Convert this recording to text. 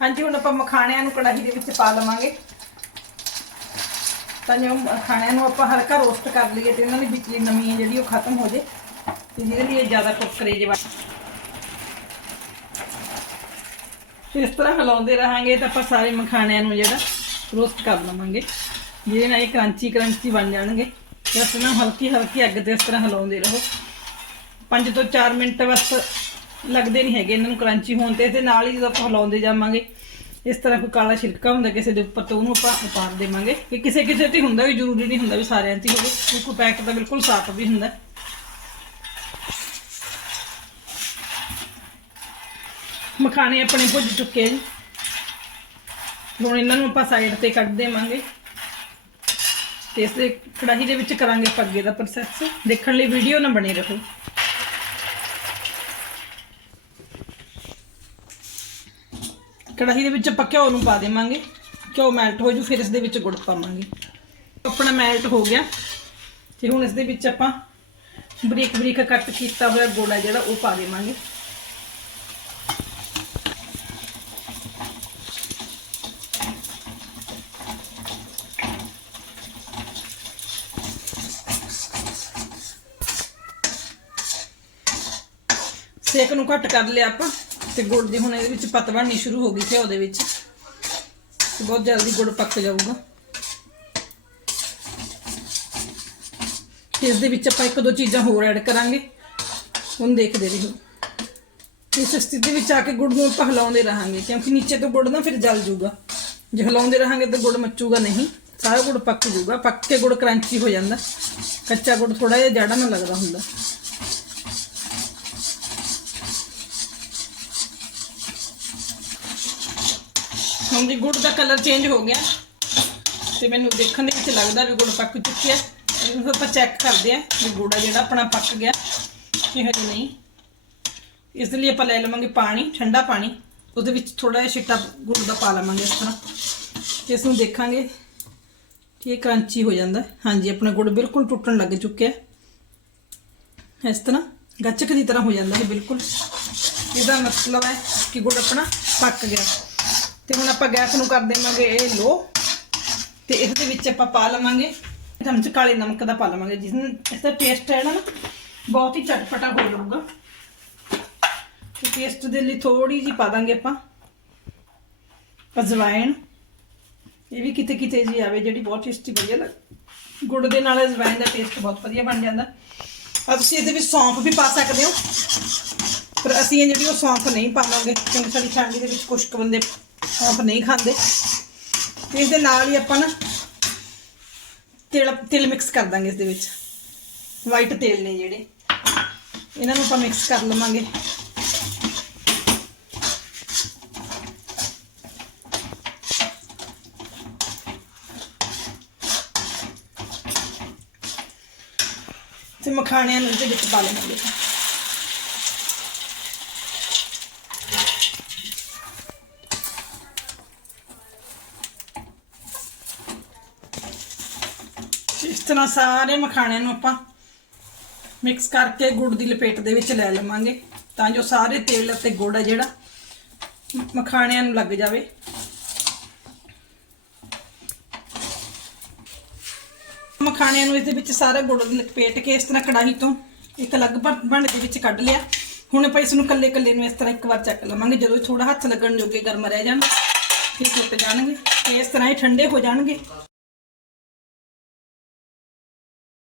ਹਾਂਜੀ, ਹੁਣ ਆਪਾਂ ਮਖਾਣਿਆਂ ਨੂੰ ਕੜਾਹੀ ਦੇ ਵਿੱਚ ਪਾ ਲਵਾਂਗੇ। ਤਾਂ ਜੋ ਮਖਾਣਿਆਂ ਨੂੰ ਆਪਾਂ ਹਲਕਾ ਰੋਸਟ ਕਰ ਲਈਏ ਤੇ ਇਹਨਾਂ ਦੀ ਵਿਚਲੀ ਨਮੀ ਹੈ ਜਿਹੜੀ ਉਹ ਖਤਮ ਹੋ ਜੇ ਤੇ ਜਿਹਦੇ ਲਈ ਇਹ ਜ਼ਿਆਦਾ ਕੁੱਕਰੇ ਜੇ ਫਿਰ ਇਸ ਤਰ੍ਹਾਂ ਹਿਲਾਉਂਦੇ ਰਹਾਂਗੇ ਤਾਂ ਆਪਾਂ ਸਾਰੇ ਮਖਾਣਿਆਂ ਨੂੰ ਜਿਹੜਾ ਰੋਸਟ ਕਰ ਲਵਾਂਗੇ। ਜਿਹਦੇ ਨਾਲ ਇਹ ਕਰੰਚੀ ਕਰੰਚੀ ਬਣ ਜਾਣਗੇ। ਤੇ ਇਸ ਤਰ੍ਹਾਂ ਹਲਕੀ ਹਲਕੀ ਅੱਗ ਤੇ ਇਸ ਤਰ੍ਹਾਂ ਹਿਲਾਉਂਦੇ ਰਹੋ। 5 ਤੋਂ 4 ਮਿੰਟ ਬਸ ਲੱਗਦੇ ਨਹੀਂ ਹੈਗੇ, ਇਹਨਾਂ ਨੂੰ ਕਰੰਚੀ ਹੋਣ ਤੇ ਤੇ ਨਾਲ ਹੀ ਜਦੋਂ ਆਪਾਂ ਹਿਲਾਉਂਦੇ ਜਾਵਾਂਗੇ, ਇਸ ਤਰ੍ਹਾਂ ਕੋਈ ਕਾਲਾ ਛਿਲਕਾ ਹੁੰਦਾ ਕਿਸੇ ਦੇ ਉੱਪਰ, ਤੋਂ ਉਹਨੂੰ ਆਪਾਂ ਉਤਾਰ ਦੇਵਾਂਗੇ। ਕਿ ਕਿਸੇ ਕਿਸੇ ਤੇ ਹੁੰਦਾ ਵੀ, ਜ਼ਰੂਰੀ ਨਹੀਂ ਹੁੰਦਾ ਵੀ ਸਾਰਿਆਂ ਤੇ ਹੋਵੇ ਕੋਈ ਕੋਈ ਪੈਕਟ ਤਾਂ ਬਿਲਕੁਲ ਸਾਫ਼ ਵੀ ਹੁੰਦਾ। ਮਖਾਣੇ ਆਪਣੇ ਭੁੱਜ ਚੁੱਕੇ ਜੀ ਹੁਣ ਇਹਨਾਂ ਨੂੰ ਆਪਾਂ ਸਾਈਡ ਤੇ ਕੱਢ ਦੇਵਾਂਗੇ। ਤੇ ਇਸ ਦੇ ਕੜਾਹੀ ਦੇ ਵਿੱਚ ਕਰਾਂਗੇ ਪੱਗੇ ਦਾ ਪ੍ਰੋਸੈਸ ਦੇਖਣ ਲਈ ਵੀਡੀਓ ਨਾ ਬਣੇ ਰਹੋ। ਕੜਾਹੀ ਦੇ ਵਿੱਚ ਆਪਾਂ ਘਿਓ ਨੂੰ ਪਾ ਦੇਵਾਂਗੇ। ਘਿਓ ਮੈਲਟ ਹੋ ਜੂ ਫਿਰ ਇਸ ਦੇ ਵਿੱਚ ਗੁੜ ਪਾਵਾਂਗੇ। ਆਪਣਾ ਮੈਲਟ ਹੋ ਗਿਆ। ਤੇ ਹੁਣ ਇਸ ਦੇ ਵਿੱਚ ਆਪਾਂ ਬਰੀਕ ਬਰੀਕ ਕੱਟ ਕੀਤਾ ਹੋਇਆ ਗੁੜ ਹੈ ਜਿਹੜਾ, ਉਹ ਪਾ ਦੇਵਾਂਗੇ। ਸੇਕ ਨੂੰ ਘੱਟ ਕਰ ਲਿਆ ਆਪਾਂ। ਤੇ ਗੁੜ ਦੀ ਹੁਣ ਇਹਦੇ ਵਿੱਚ ਪਤ ਬਣਨੀ ਸ਼ੁਰੂ ਹੋ ਗਈ ਘਿਓ ਦੇ ਵਿੱਚ। ਤੇ ਬਹੁਤ ਜਲਦੀ ਗੁੜ ਪੱਕ ਜਾਊਗਾ। ਇਸ ਦੇ ਵਿੱਚ ਆਪਾਂ ਇੱਕ ਦੋ ਚੀਜ਼ਾਂ ਹੋਰ ਐਡ ਕਰਾਂਗੇ। ਹੁਣ ਦੇਖਦੇ ਰਹੋ। ਇਸ ਸਥਿਤੀ ਵਿੱਚ ਆ ਕੇ ਗੁੜ ਨੂੰ ਆਪਾਂ ਹਿਲਾਉਂਦੇ ਰਹਾਂਗੇ, ਕਿਉਂਕਿ ਨੀਚੇ ਤੋਂ ਗੁੜ ਨਾ ਫਿਰ ਜਲ ਜਾਊਗਾ। ਜੇ ਹਿਲਾਉਂਦੇ ਰਹਾਂਗੇ ਤਾਂ ਗੁੜ ਮੱਚੂਗਾ ਨਹੀਂ। ਸਾਰਾ ਗੁੜ ਪੱਕ ਜਾਊਗਾ, ਪੱਕ ਕੇ ਗੁੜ ਕਰੰਚੀ ਹੋ ਜਾਂਦਾ। ਕੱਚਾ ਗੁੜ ਥੋੜਾ ਜਿਹਾ ਜੜਾ ਨਾ ਲੱਗਦਾ ਹੁੰਦਾ। ਹੁਣ ਜੀ ਗੁੜ ਦਾ ਕਲਰ ਚੇਂਜ ਹੋ ਗਿਆ। ਤੇ ਮੈਨੂੰ ਦੇਖਣ ਦੇ ਵਿੱਚ ਲੱਗਦਾ ਵੀ ਗੁੜ ਪੱਕ ਚੁੱਕਿਆ। ਇਹਨੂੰ ਫਿਰ ਆਪਾਂ ਚੈੱਕ ਕਰਦੇ ਆ ਵੀ ਗੁੜ ਆ ਜਿਹੜਾ ਆਪਣਾ ਪੱਕ ਗਿਆ ਕਿ ਹਜੇ ਨਹੀਂ। ਇਸ ਲਈ ਆਪਾਂ ਲੈ ਲਵਾਂਗੇ ਪਾਣੀ, ਠੰਡਾ ਪਾਣੀ। ਉਹਦੇ ਵਿੱਚ ਥੋੜਾ ਜਿਹਾ ਛਿੱਟਾ ਗੁੜ ਦਾ ਪਾ ਲਵਾਂਗੇ ਇਸ ਤਰ੍ਹਾਂ। ਤੇ ਇਸ ਨੂੰ ਦੇਖਾਂਗੇ ਕਿ ਇਹ ਕਰੰਚੀ ਹੋ ਜਾਂਦਾ। ਹਾਂਜੀ, ਆਪਣਾ ਗੁੜ ਬਿਲਕੁਲ ਟੁੱਟਣ ਲੱਗ ਚੁੱਕਿਆ। ਇਸ ਤਰ੍ਹਾਂ ਗੱਚਕ ਦੀ ਤਰ੍ਹਾਂ ਹੋ ਜਾਂਦਾ ਹੈ ਬਿਲਕੁਲ। ਇਹਦਾ ਮਤਲਬ ਹੈ ਕਿ ਗੁੜ ਆਪਣਾ ਪੱਕ ਗਿਆ। ਤੇ ਹੁਣ ਆਪਾਂ ਗੈਸ ਨੂੰ ਕਰ ਦੇਵਾਂਗੇ ਇਹ ਲੋ ਤੇ ਇਸ ਦੇ ਵਿੱਚ ਆਪਾਂ ਪਾ ਲਵਾਂਗੇ ਚਮਚ ਕਾਲੇ ਨਮਕ ਦਾ ਪਾ ਲਵਾਂਗੇ, ਜਿਸ ਨਾਲ ਇਸ ਦਾ ਟੇਸਟ ਹੈ ਨਾ, ਬਹੁਤ ਹੀ ਚਟਪਟਾ ਹੋ ਜਾਊਗਾ। ਤੇ ਟੇਸਟ ਦੇ ਲਈ ਥੋੜੀ ਜੀ ਪਾ ਦਾਂਗੇ ਆਪਾਂ। ਅਜਵਾਇਣ, ਇਹ ਵੀ ਕਿਤੇ ਕਿਤੇ ਜੀ ਆਵੇ ਜਿਹੜੀ ਬਹੁਤ ਟੇਸਟੀ ਵਧੀਆ ਲੱਗ ਗੁੜ ਦੇ ਨਾਲ ਅਜਵਾਇਣ ਦਾ ਟੇਸਟ ਬਹੁਤ ਵਧੀਆ ਬਣ ਜਾਂਦਾ। ਆ ਤੁਸੀਂ ਇਹਦੇ ਵਿੱਚ ਸੌਂਫ ਵੀ ਪਾ ਸਕਦੇ ਹੋ। ਪਰ ਅਸੀਂ ਇਹ ਜਿਹੜੀ ਉਹ ਸੌਂਫ ਨਹੀਂ ਪਾਵਾਂਗੇ, ਕਿਉਂਕਿ ਸਾਡੀ ਫੈਮਿਲੀ ਦੇ ਵਿੱਚ ਕੁਝ ਕੁ ਬੰਦੇ ਆਪ ਨਹੀਂ ਖਾਂਦੇ। ਤੇ ਇਸ ਦੇ ਨਾਲ ਹੀ ਆਪਾਂ ਨਾ ਤਿਲ ਤਿਲ ਮਿਕਸ ਕਰ ਦਾਂਗੇ ਇਸ ਦੇ ਵਿੱਚ। ਵਾਈਟ ਤੇਲ ਨੇ ਜਿਹੜੇ। ਇਹਨਾਂ ਨੂੰ ਆਪਾਂ ਮਿਕਸ ਕਰ ਲਵਾਂਗੇ। ਤੇ ਮਖਾਣਿਆਂ ਨੂੰ ਇਹਦੇ ਵਿੱਚ ਪਾ ਲਵਾਂਗੇ। ਤਰ੍ਹਾਂ ਸਾਰੇ ਮਖਾਣਿਆਂ ਨੂੰ ਆਪਾਂ ਮਿਕਸ ਕਰਕੇ ਗੁੜ ਦੀ ਲਪੇਟ ਦੇ ਵਿੱਚ ਲੈ ਲਵਾਂਗੇ ਤਾਂ ਜੋ ਸਾਰੇ ਤੇਲ ਅਤੇ ਗੁੜ ਹੈ ਜਿਹੜਾ ਮਖਾਣਿਆਂ ਨੂੰ ਲੱਗ ਜਾਵੇ। ਮਖਾਣਿਆਂ ਨੂੰ ਇਸ ਦੇ ਵਿੱਚ ਸਾਰਾ ਗੁੜ ਦੀ ਲਪੇਟ ਕੇ ਇਸ ਤਰ੍ਹਾਂ ਕੜਾਹੀ ਤੋਂ ਇੱਕ ਅਲੱਗ ਭੰ- ਭਾਂਡੇ ਦੇ ਵਿੱਚ ਕੱਢ ਲਿਆ। ਹੁਣ ਆਪਾਂ ਇਸ ਨੂੰ ਕੱਲੇ ਕੱਲੇ ਨੂੰ ਇਸ ਤਰ੍ਹਾਂ ਇੱਕ ਵਾਰ ਚੱਕ ਲਵਾਂਗੇ। ਜਦੋਂ ਥੋੜਾ ਹੱਥ ਲੱਗਣ ਜੋਗੇ ਗਰਮ ਰਹਿ ਜਾਣ, ਫਿਰ ਟੁੱਟ ਜਾਣਗੇ ਤੇ ਇਸ ਤਰ੍ਹਾਂ ਹੀ ਠੰਡੇ ਹੋ ਜਾਣਗੇ।